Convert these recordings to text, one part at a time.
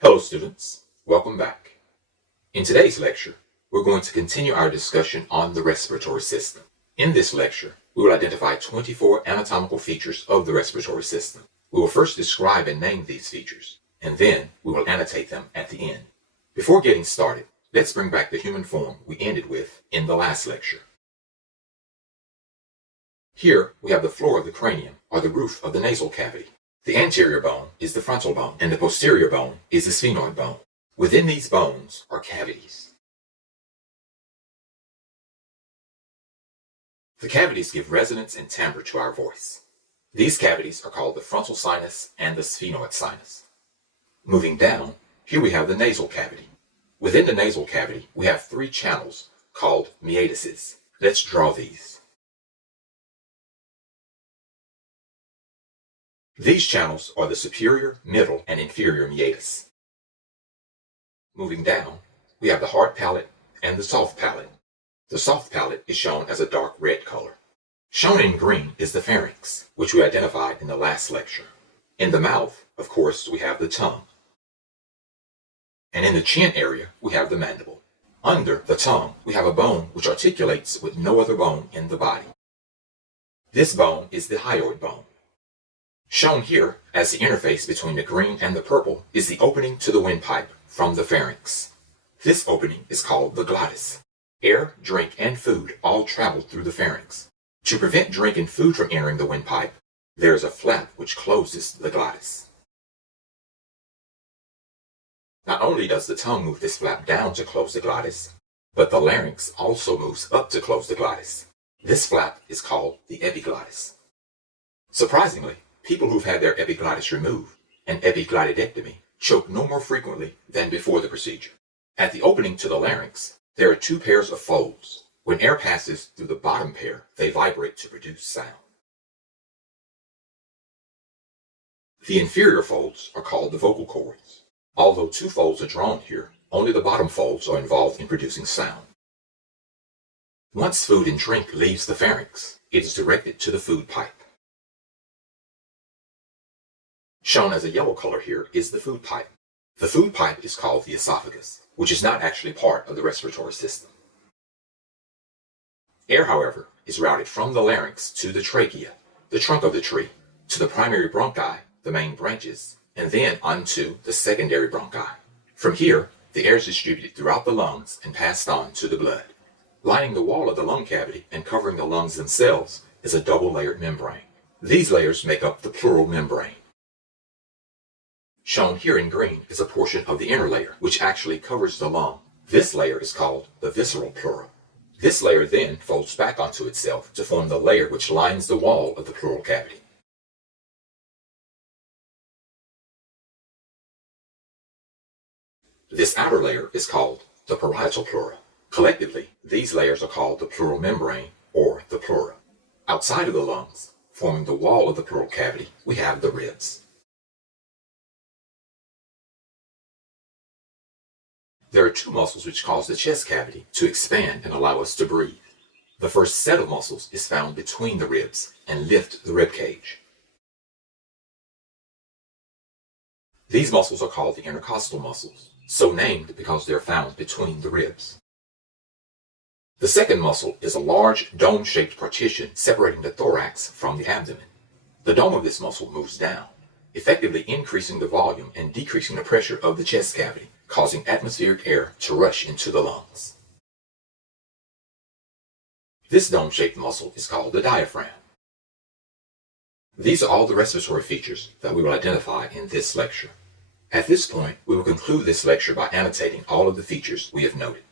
Hello students, welcome back. In today's lecture, we're going to continue our discussion on the respiratory system. In this lecture, we will identify 24 anatomical features of the respiratory system. We will first describe and name these features, and then we will annotate them at the end. Before getting started, let's bring back the human form we ended with in the last lecture. Here, we have the floor of the cranium, or the roof of the nasal cavity. The anterior bone is the frontal bone, and the posterior bone is the sphenoid bone. Within these bones are cavities. The cavities give resonance and timbre to our voice. These cavities are called the frontal sinus and the sphenoid sinus. Moving down, here we have the nasal cavity. Within the nasal cavity, we have three channels called meatuses. Let's draw these. These channels are the superior, middle, and inferior meatus. Moving down, we have the hard palate and the soft palate. The soft palate is shown as a dark red color. Shown in green is the pharynx, which we identified in the last lecture. In the mouth, of course, we have the tongue. And in the chin area, we have the mandible. Under the tongue, we have a bone which articulates with no other bone in the body. This bone is the hyoid bone. Shown here as the interface between the green and the purple is the opening to the windpipe from the pharynx. This opening is called the glottis. Air, drink, and food all travel through the pharynx. To prevent drink and food from entering the windpipe, there is a flap which closes the glottis. Not only does the tongue move this flap down to close the glottis, but the larynx also moves up to close the glottis. This flap is called the epiglottis. Surprisingly, people who've had their epiglottis removed, an epiglottidectomy, choke no more frequently than before the procedure. At the opening to the larynx, there are two pairs of folds. When air passes through the bottom pair, they vibrate to produce sound. The inferior folds are called the vocal cords. Although two folds are drawn here, only the bottom folds are involved in producing sound. Once food and drink leaves the pharynx, it is directed to the food pipe. Shown as a yellow color here is the food pipe. The food pipe is called the esophagus, which is not actually part of the respiratory system. Air, however, is routed from the larynx to the trachea, the trunk of the tree, to the primary bronchi, the main branches, and then onto the secondary bronchi. From here, the air is distributed throughout the lungs and passed on to the blood. Lining the wall of the lung cavity and covering the lungs themselves is a double-layered membrane. These layers make up the pleural membrane. Shown here in green is a portion of the inner layer, which actually covers the lung. This layer is called the visceral pleura. This layer then folds back onto itself to form the layer which lines the wall of the pleural cavity. This outer layer is called the parietal pleura. Collectively, these layers are called the pleural membrane or the pleura. Outside of the lungs, forming the wall of the pleural cavity, we have the ribs. There are two muscles which cause the chest cavity to expand and allow us to breathe. The first set of muscles is found between the ribs and lift the rib cage. These muscles are called the intercostal muscles, so named because they are found between the ribs. The second muscle is a large dome-shaped partition separating the thorax from the abdomen. The dome of this muscle moves down, effectively increasing the volume and decreasing the pressure of the chest cavity, causing atmospheric air to rush into the lungs. This dome-shaped muscle is called the diaphragm. These are all the respiratory features that we will identify in this lecture. At this point, we will conclude this lecture by annotating all of the features we have noted.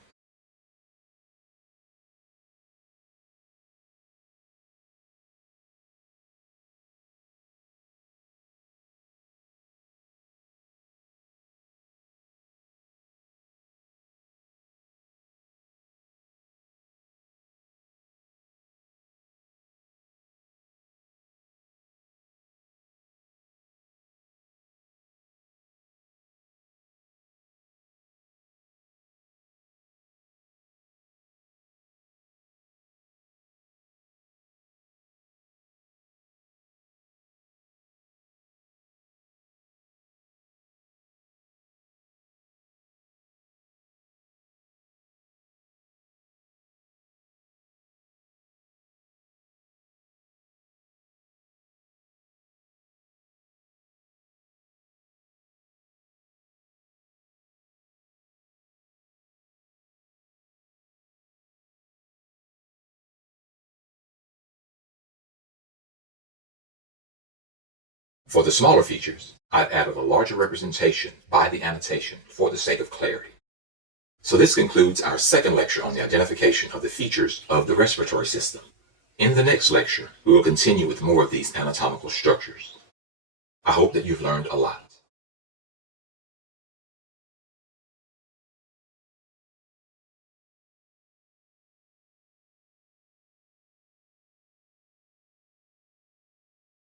For the smaller features, I've added a larger representation by the annotation for the sake of clarity. So this concludes our second lecture on the identification of the features of the respiratory system. In the next lecture, we will continue with more of these anatomical structures. I hope that you've learned a lot.